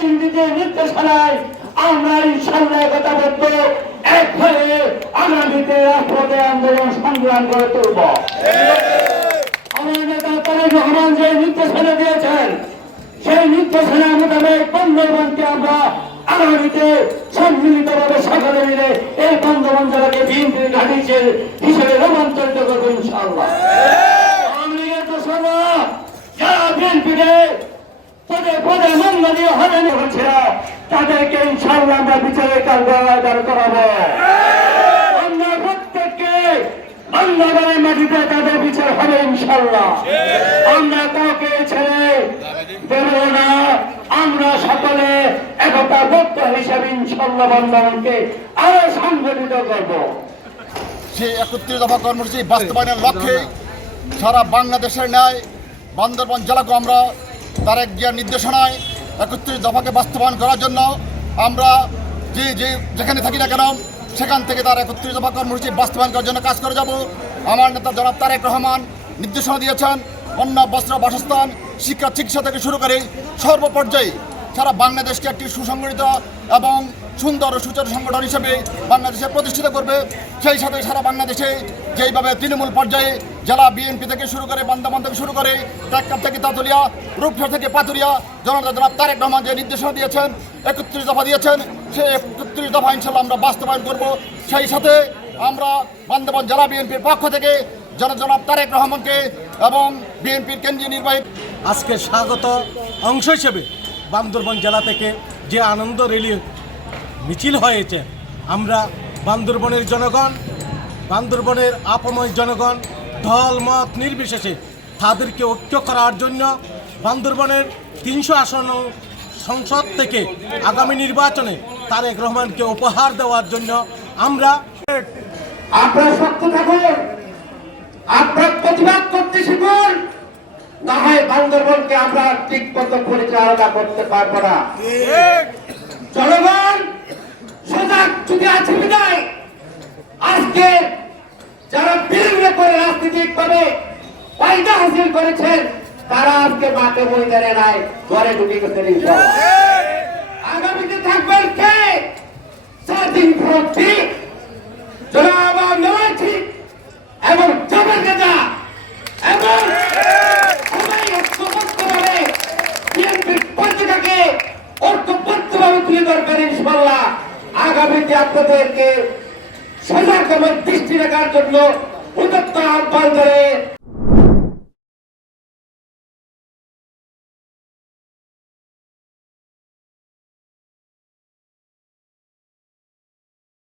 চিন্তিত নির্দেশনায় আমরা ইনশাল্লাহ কথা বলবো এক হয়ে আগামীতে রাজপথে আন্দোলন সংগ্রাম করে তুলব। আমার নেতা তারেক রহমান যে নির্দেশনা দিয়েছেন সেই নির্দেশনা মোতাবেক বান্দরবানকে আমরা আগামীতে সম্মিলিতভাবে সকলে মিলে এই বান্দরবান জেলাকে বিএনপির ঘাঁটি হিসেবে রূপান্তরিত করবো ইনশাআল্লাহ। আওয়ামী লীগের দোষরা যারা বিএনপিকে পদে পদে মঙ্গলীয় হয়রানি হচ্ছে তাদেরকে ইনশাআল্লাহ আমরা বিচারের কার্যকর করাবো। আমরা প্রত্যেককে বান্দরবানের মাটিতে তাদের বিচার হবে ইনশাআল্লাহ। আমরা কাউকে ছেড়ে দেব না। আমরা সকলে একতাবদ্ধ হিসেবে ইনশাআল্লাহ বান্দরবানকে আরো সংগঠিত করব। সেই ৩১ দফা কর্মসূচি বাস্তবায়নের লক্ষ্যে সারা বাংলাদেশের ন্যায় বান্দরবান জেলাকে আমরা তারেক জিয়ার নির্দেশনায় ৩১ দফাকে বাস্তবায়ন করার জন্য আমরা যেখানে থাকি না কেন সেখান থেকে তার ৩১ দফা কর্মসূচি বাস্তবায়ন করার জন্য কাজ করে যাব। আমার নেতা জনাব তারেক রহমান নির্দেশনা দিয়েছেন অন্ন, বস্ত্র, বাসস্থান, শিক্ষা, চিকিৎসা থেকে শুরু করে সর্বপর্যায়ে সারা বাংলাদেশকে একটি সুসংগঠিত এবং সুন্দর ও সুচারু সংগঠন হিসেবে বাংলাদেশে প্রতিষ্ঠিত করবে। সেই সাথে সারা বাংলাদেশে যেইভাবে তৃণমূল পর্যায়ে জেলা বিএনপি থেকে শুরু করে বান্দরবান থেকে শুরু করে টেক্কার থেকে তাতুলিয়া, রূপসা থেকে পাতুরিয়া জনাব তারেক রহমান যে নির্দেশনা দিয়েছেন ৩১ দফা দিয়েছেন সেই ৩১ দফা ইনশাল্লাহ আমরা বাস্তবায়ন করব। সেই সাথে আমরা বান্দরবান জেলা বিএনপির পক্ষ থেকে জনাব তারেক রহমানকে এবং বিএনপির কেন্দ্রীয় নির্বাহী আজকে স্বাগত অংশ হিসেবে বান্দরবান জেলা থেকে যে আনন্দ র্যালি মিছিল হয়েছে, আমরা বান্দরবানের জনগণ, বান্দরবানের আপময় জনগণ দল মত নির্বিশেষে তাদেরকে ঐক্য করার জন্য বান্দরবানের ৩০০ আসন সংসদ থেকে আগামী নির্বাচনে তারেক রহমানকে উপহার দেওয়ার জন্য আমরা আপনারা শক্ত থাকুন, আপনারা প্রতিবাদ করতে শিখুন, না হয় বান্দরবানকে আমরা ঠিক মতো পরিচালনা করতে পারবো না। জনগণ সজাগ যদি আছে বিদায় আজকে যারা বিভিন্ন করে রাজনৈতিক ভাবে ফায়দা হাসিল করেছেন তারা আজকে মাঠে ময়দানে নাই, ঘরে ঢুকে গেছেন। আগামীতে থাকবেন কে? স্বাধীন প্রতি জনাব নওয়াজি এবং জাবেদ গাজা এবং সবাই ঐক্যবদ্ধভাবে বিএনপির পতাকাকে ঐক্যবদ্ধভাবে তুলে ধরবেন ইনশাআল্লাহ। আগামীতে আপনাদেরকে সজাগ দৃষ্টি রাখার জন্য উদ্যোক্তা আহ্বান করে